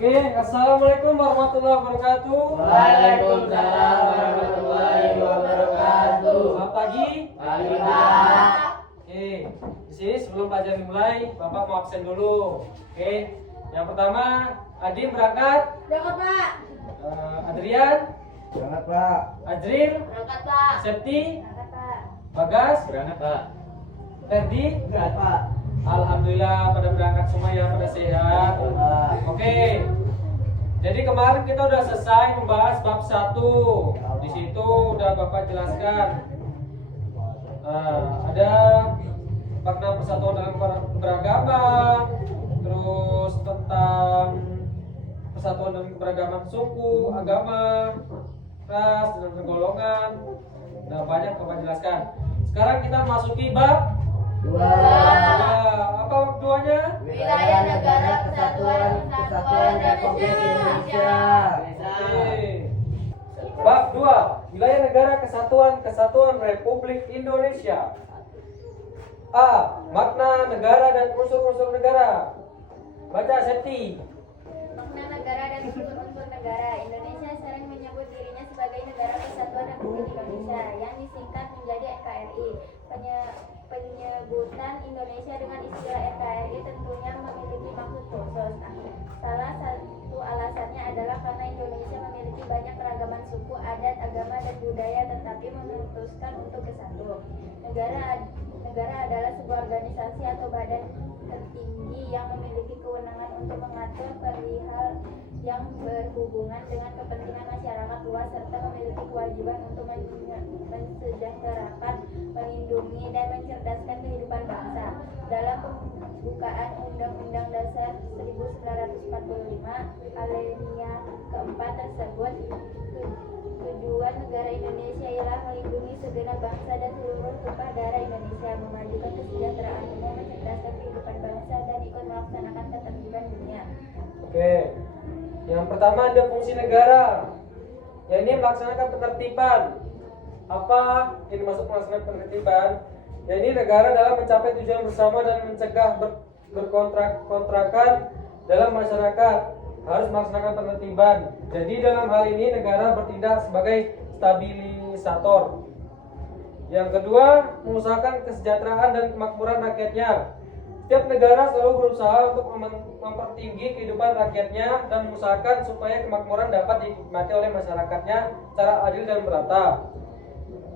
Oke, assalamualaikum warahmatullahi wabarakatuh. Waalaikumsalam warahmatullahi wabarakatuh. Selamat pagi. Pagi Pak. Oke, di sini sebelum pelajaran dimulai, Bapak mau absen dulu. Oke, yang pertama, Adi berangkat. Berangkat Pak. Adrian, Berangkat Pak. Ajril, Berangkat Pak. Septi, Berangkat Pak. Bagas, Berangkat Pak. Ferdi. Berangkat Pak. Alhamdulillah pada berangkat semua yang pada sehat. Oke. Jadi kemarin kita udah selesai membahas bab 1. Di situ udah Bapak jelaskan. Ada makna persatuan dalam keberagaman, terus tentang persatuan dan keberagaman suku, agama, ras, dan golongan. Udah banyak Bapak jelaskan. Sekarang kita masuki bab 2. apa bab 2-nya? Wilayah Negara Kesatuan Republik Indonesia. Oke. Bab 2, Wilayah Negara Kesatuan Republik Indonesia. A. Makna negara dan unsur-unsur negara. Baca Septi. Makna negara dan unsur-unsur negara. Indonesia sering menyebut dirinya sebagai Negara Kesatuan Republik Indonesia yang disingkat menjadi NKRI. Penyebutan Indonesia dengan istilah NKRI tentunya memiliki maksud khusus. Salah satu alasannya adalah karena Indonesia memiliki banyak keragaman suku, adat, agama, dan budaya, tetapi memutuskan untuk bersatu. Negara adalah sebuah organisasi atau badan tertinggi yang memiliki kewenangan untuk mengatur perihal yang berhubungan dengan kepentingan masyarakat luas serta memiliki kewajiban untuk mensejahterakan, melindungi, dan mencerdaskan kehidupan bangsa. Dalam pembukaan Undang-Undang Dasar 1945, alinea keempat tersebut, tujuan negara Indonesia ialah melindungi segenap bangsa dan seluruh tumpah darah Indonesia, memajukan kesejahteraan umum, mencerdaskan kehidupan bangsa, dan ikut melaksanakan ketertiban dunia. Oke. Yang pertama ada fungsi negara. Ya ini melaksanakan penertiban. Apa ini masuk melaksanakan penertiban? Ya ini negara dalam mencapai tujuan bersama dan mencegah berkontrak-kontrakan dalam masyarakat harus melaksanakan penertiban. Jadi dalam hal ini negara bertindak sebagai stabilisator. Yang kedua, mengusahakan kesejahteraan dan kemakmuran rakyatnya. Setiap negara selalu berusaha untuk mempertinggi kehidupan rakyatnya dan mengusahakan supaya kemakmuran dapat dinikmati oleh masyarakatnya secara adil dan merata.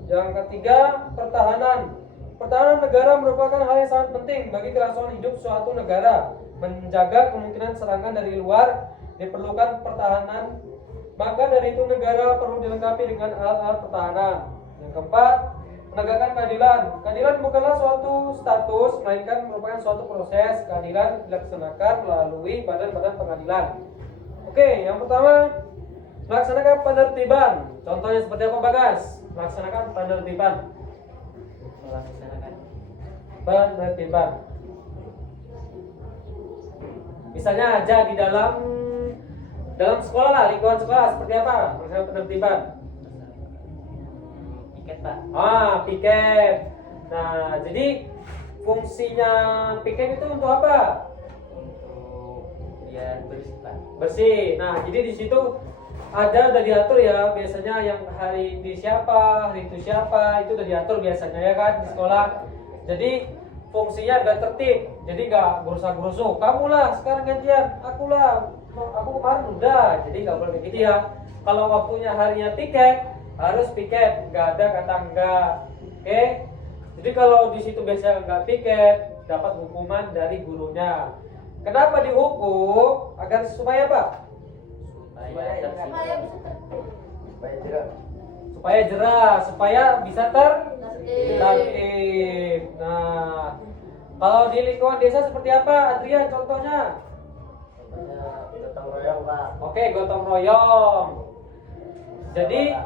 Yang ketiga, pertahanan. Pertahanan negara merupakan hal yang sangat penting bagi kelangsungan hidup suatu negara. Menjaga kemungkinan serangan dari luar diperlukan pertahanan. Maka dari itu negara perlu dilengkapi dengan alat-alat pertahanan. Yang keempat, menegakkan keadilan. Keadilan bukanlah suatu status, melainkan merupakan suatu proses. Keadilan dilaksanakan melalui badan-badan pengadilan. Oke, yang pertama, melaksanakan penertiban. Contohnya seperti apa, Bagas? Melaksanakan penertiban. Penertiban. Misalnya aja di dalam sekolah lah, lingkungan sekolah seperti apa? Melaksanakan penertiban. Piket Pak. Piket. Nah, jadi fungsinya piket itu untuk apa? Untuk biar bersih Pak. Bersih. Nah, jadi di situ udah diatur ya, biasanya yang hari ini siapa, hari itu siapa, itu udah diatur biasanya ya kan di sekolah. Jadi fungsinya udah tertib. Jadi nggak gerusak-gerusuk. Kamu lah sekarang gantian, aku lah. Aku kemarin udah. Jadi nggak boleh begitu ya. Kalau waktunya harinya piket, harus piket, nggak ada kata enggak. Oke. Jadi kalau di situ biasanya nggak piket, dapat hukuman dari gurunya. Kenapa dihukum? Agar supaya apa? Supaya jerah, supaya bisa tertib. Nah, kalau di lingkungan desa seperti apa, Adrian? Contohnya? Gotong royong Pak. Oke, gotong royong. Jadi,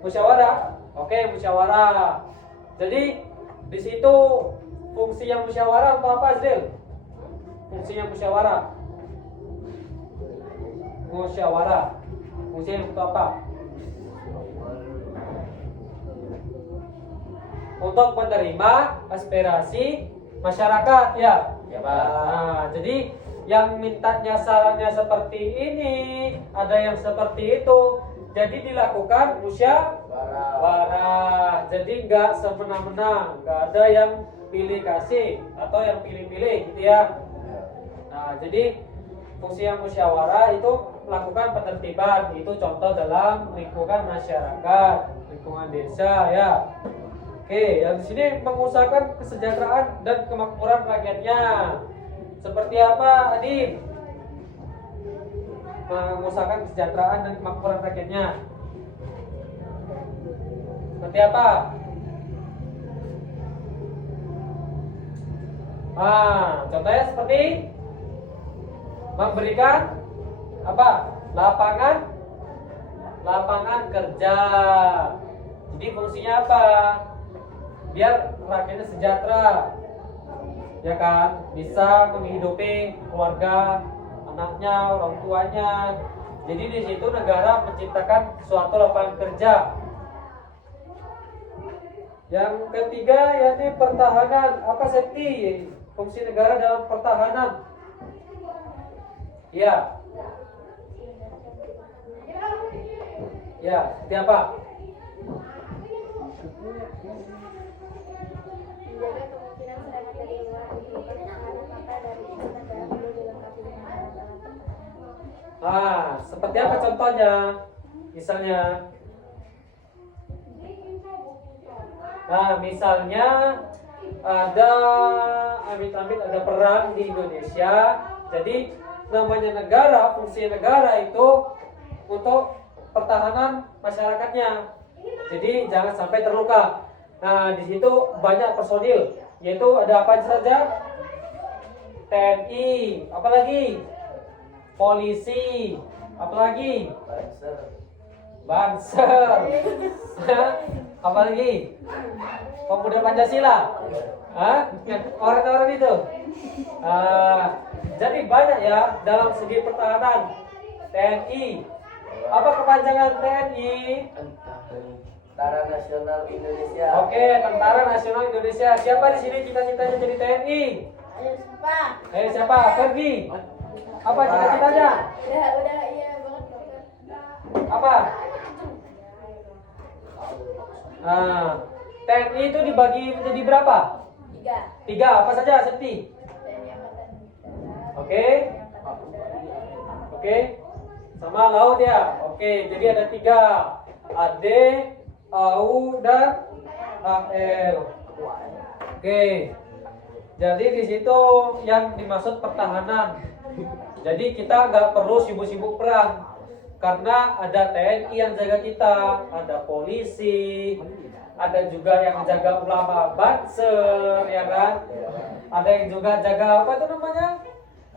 musyawarah. Oke, musyawarah. Jadi di situ fungsi yang musyawarah untuk apa, Azril? Fungsinya musyawarah. Musyawarah. Fungsinya untuk apa? Untuk menerima aspirasi masyarakat, ya. Ya Pak. Nah, jadi yang mintanya sarannya seperti ini, ada yang seperti itu. Jadi dilakukan musyawarah. Jadi nggak semena-mena, nggak ada yang pilih kasih atau yang pilih-pilih gitu ya. Nah, jadi fungsi yang musyawarah itu melakukan penertiban. Itu contoh dalam lingkungan masyarakat, lingkungan desa ya. Oke, yang di sini mengusahakan kesejahteraan dan kemakmuran rakyatnya. Seperti apa, Adin? Mengusahakan kesejahteraan dan kemakmuran rakyatnya. Seperti apa? Contohnya seperti memberikan apa? Lapangan kerja. Jadi fungsinya apa? Biar rakyatnya sejahtera, ya kan, bisa menghidupi keluarga, anaknya, orang tuanya. Jadi di situ negara menciptakan suatu lapangan kerja. Yang ketiga yaitu pertahanan. Apa safety? Fungsi negara dalam pertahanan. Ya. Ya, seperti apa? Menjaga kemungkinan serangan dari luar untuk pertahanan, maka dari itu negara perlu dilengkapi dengan alat-alat pertahanan. Seperti apa contohnya? Misalnya, misalnya ada amit-amit ada perang di Indonesia. Jadi namanya negara, fungsi negara itu untuk pertahanan masyarakatnya. Jadi jangan sampai terluka. Nah, di situ banyak personil, yaitu ada apa saja? TNI, apalagi? Polisi, apalagi? Banser. Apalagi? Pemuda Pancasila. Orang-orang itu. Jadi banyak ya dalam segi pertahanan. TNI. Apa kepanjangan TNI? Tentara Nasional Indonesia. Oke, Tentara Nasional Indonesia. Siapa di sini cita-citanya jadi TNI? Ayo siapa? Siapa? Ferdi. Apa cita-citanya? Udah, iya banget. Apa? TNI itu dibagi menjadi berapa? 3. 3. Apa saja, Septi? TNI Angkatan Darat. Oke. Oke. Sama laut ya. Oke, jadi ada 3. AD, AU, dan AL. Oke. Jadi di situ yang dimaksud pertahanan. Jadi kita nggak perlu sibuk-sibuk perang. Karena ada TNI yang jaga kita, ada polisi, ada juga yang jaga ulama Banser, ya kan? Ada yang juga jaga apa itu namanya?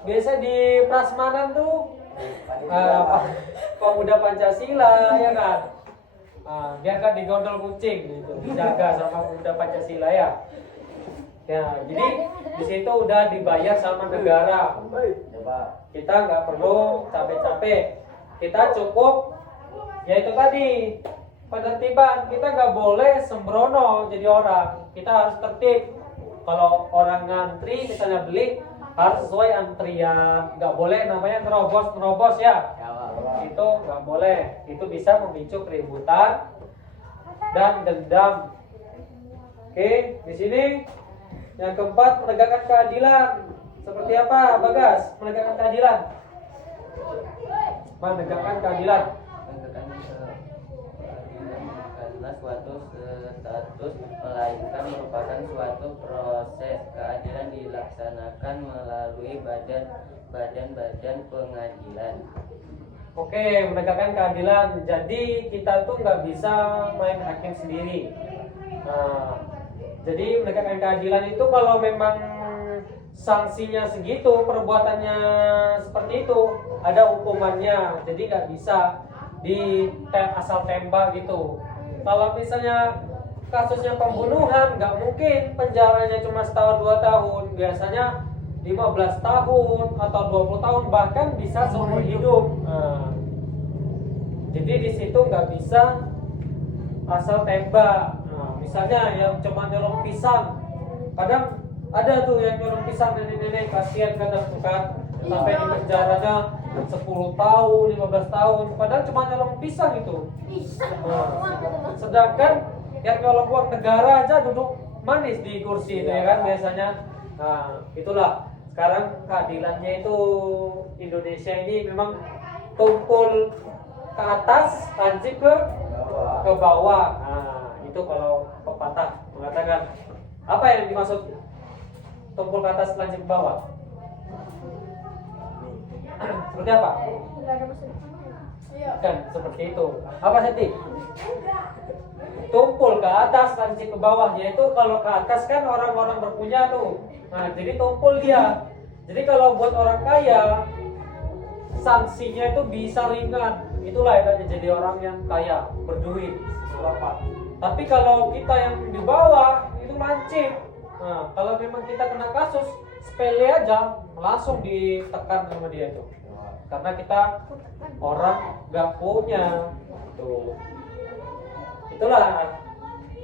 Biasa di Prasmanan tuh pemuda Pancasila, ya kan? Biar kan digondol kucing gitu, dijaga sama pemuda Pancasila ya. Ya, jadi di situ udah dibayar sama negara. Kita nggak perlu capek-capek. Kita cukup, yaitu tadi penertiban. Kita nggak boleh sembrono jadi orang. Kita harus tertib. Kalau orang ngantri, misalnya beli, harus sesuai antrian. Nggak boleh namanya nerobos ya. Itu nggak boleh. Itu bisa memicu keributan dan dendam. Oke, di sini yang keempat, menegakkan keadilan. Seperti apa, Bagas? Menegakkan keadilan. Menegakkan keadilan. Menegakkan keadilan bukanlah suatu status, melainkan merupakan suatu proses. Keadilan dilaksanakan melalui badan-badan pengadilan. Oke, menegakkan keadilan. Jadi kita tuh nggak bisa main hakim sendiri. Jadi menegakkan keadilan itu kalau memang sanksinya segitu, perbuatannya seperti itu, ada hukumannya. Jadi nggak bisa asal tembak gitu. Kalau misalnya kasusnya pembunuhan, nggak mungkin penjaranya cuma setahun 2 tahun. Biasanya 15 tahun atau 20 tahun, bahkan bisa seumur hidup. Jadi di situ nggak bisa asal tembak. Misalnya yang cuma nyolong pisang, kadang ada tuh yang nyolong pisang nenek-nenek, kasihan kadang tuh kan. sampai di penjaranya 10 tahun, 15 tahun, padahal cuma nyolong pisang itu. Nah, sedangkan yang nyolong uang negara aja duduk manis di kursi itu ya kan biasanya. Nah, itulah sekarang keadilannya itu Indonesia ini memang tumpul ke atas, lancip ke bawah. Nah, itu kalau pepatah mengatakan apa yang dimaksud tumpul ke atas, lancip ke bawah? Seperti apa? Kan seperti itu. Apa Seti? Tumpul ke atas, lancip ke bawah. Yaitu kalau ke atas kan orang-orang berpunya tuh. Nah, jadi tumpul dia. Jadi kalau buat orang kaya, sanksinya itu bisa ringan. Itulah yang jadi orang yang kaya, berduit, berapa. Tapi kalau kita yang di bawah itu lancip. Nah, kalau memang kita kena kasus sepele aja, langsung ditekan sama dia itu. Karena kita orang gak punya. Tuh. Itulah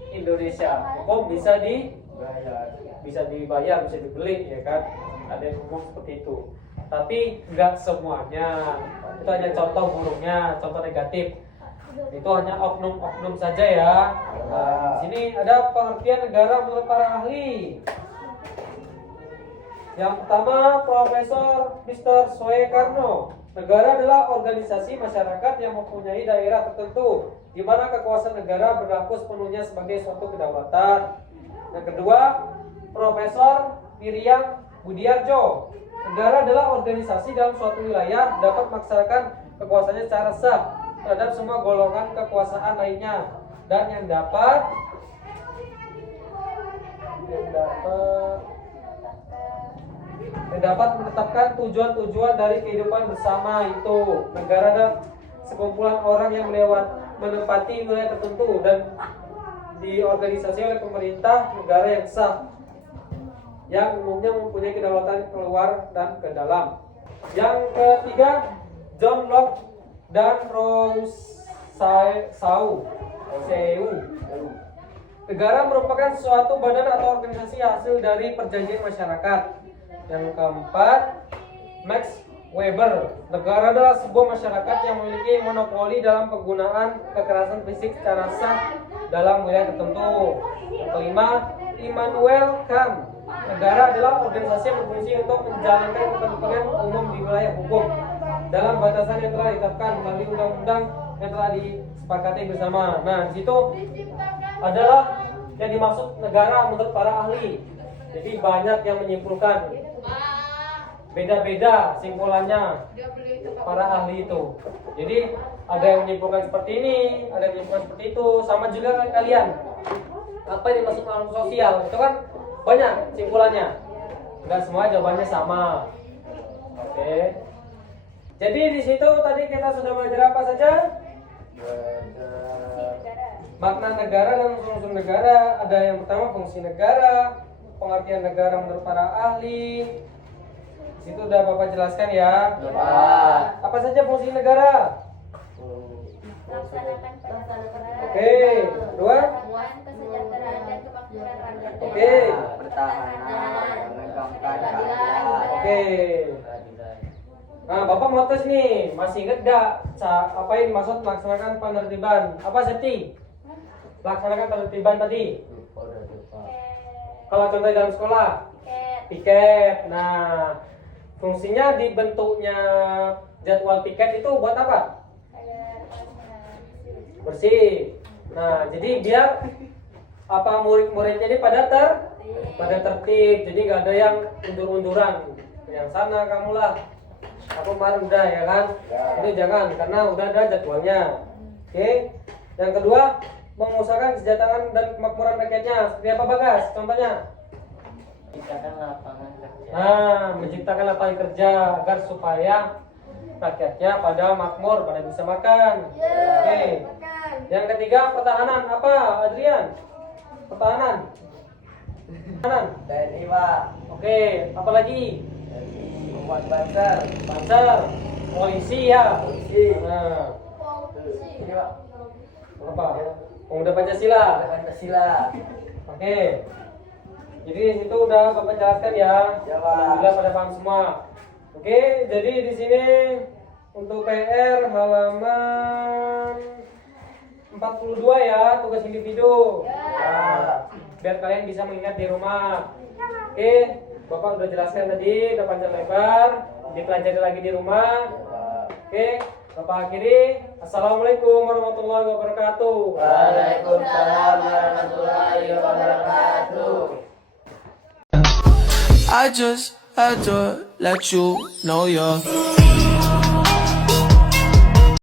Indonesia. Hukum bisa dibayar, bisa dibeli, ya kan? Ada yang hukum seperti itu. Tapi nggak semuanya. Itu hanya contoh buruknya, contoh negatif. Itu hanya oknum-oknum saja ya. Nah, sini ada pengertian negara menurut para ahli. Yang pertama, Profesor Mr. Soekarno. Negara adalah organisasi masyarakat yang mempunyai daerah tertentu di mana kekuasaan negara berlaku sepenuhnya sebagai suatu kedaulatan. Yang kedua, Profesor Miriam Budiarjo. Negara adalah organisasi dalam suatu wilayah dapat melaksanakan kekuasaannya secara sah terhadap semua golongan kekuasaan lainnya dan yang dapat menetapkan tujuan-tujuan dari kehidupan bersama itu. Negara adalah sekumpulan orang yang menempati wilayah tertentu dan diorganisasi oleh pemerintah negara yang sah, yang umumnya mempunyai kedaulatan keluar dan ke dalam. Yang ketiga, John Locke dan Rousseau. Negara merupakan suatu badan atau organisasi hasil dari perjanjian masyarakat. Yang keempat, Max Weber. Negara adalah sebuah masyarakat yang memiliki monopoli dalam penggunaan kekerasan fisik secara sah dalam wilayah tertentu. Yang kelima, Immanuel Kant. Negara adalah organisasi yang berfungsi untuk menjalankan kepentingan umum di wilayah hukum dalam batasan yang telah ditetapkan melalui undang-undang yang telah disepakati bersama. Nah, di situ adalah yang dimaksud negara menurut para ahli. Jadi banyak yang menyimpulkan, beda-beda simpulannya para ahli itu. Jadi ada yang menyimpulkan seperti ini, ada yang menyimpulkan seperti itu. Sama juga kan kalian, apa yang dimaksud makhluk sosial itu kan banyak simpulannya. Enggak semua jawabannya sama. Oke. Jadi di situ tadi kita sudah belajar apa saja? Makna negara dan unsur-unsur negara. Ada yang pertama fungsi negara, pengertian negara menurut para ahli. Di situ udah Bapak jelaskan ya. Apa saja fungsi negara? Melaksanakan peraturan. Oke. Kedua? Kesejahteraan dan kemakmuran rakyat. Oke. Pertahanan. Oke. Nah, Bapak mau tes nih, masih ingat gak apa yang dimaksud melaksanakan penertiban? Apa Septi? Melaksanakan penertiban tadi? Kalau contoh dalam sekolah? Piket. Nah, fungsinya dibentuknya jadwal piket itu buat apa? Bersih. Nah, jadi biar apa murid-muridnya ini pada tertib. Jadi gak ada yang undur-unduran. Yang sana kamulah. Aku kemarin udah ya kan? Itu jangan, karena udah ada jadwalnya. Oke. Yang kedua, mengusahakan kesejahteraan dan kemakmuran rakyatnya. Seperti apa Bagas? Contohnya? Menciptakan lapangan kerja. Nah, menciptakan lapangan kerja agar supaya rakyatnya pada makmur, pada bisa makan. Oke. Yang ketiga, pertahanan. Apa, Adrian? Pertahanan. TNI Pak. Oke. Apa lagi? Banser. Polisi ya. Polisi. Nah, Ini Pak. apa? Pemuda Pancasila. Pancasila. Oke. Jadi itu udah Bapak jelaskan ya. Ya, Pak. Alhamdulillah pada paham semua. Oke, jadi di sini untuk PR halaman 42 ya, tugas individu. Nah, biar kalian bisa mengingat di rumah. Oke, Bapak udah jelaskan tadi, udah panjang lebar, dipelajari lagi di rumah. Oke, Bapak akhiri. Assalamualaikum warahmatullahi wabarakatuh. Waalaikumsalam warahmatullahi wabarakatuh. I just had to let you know you're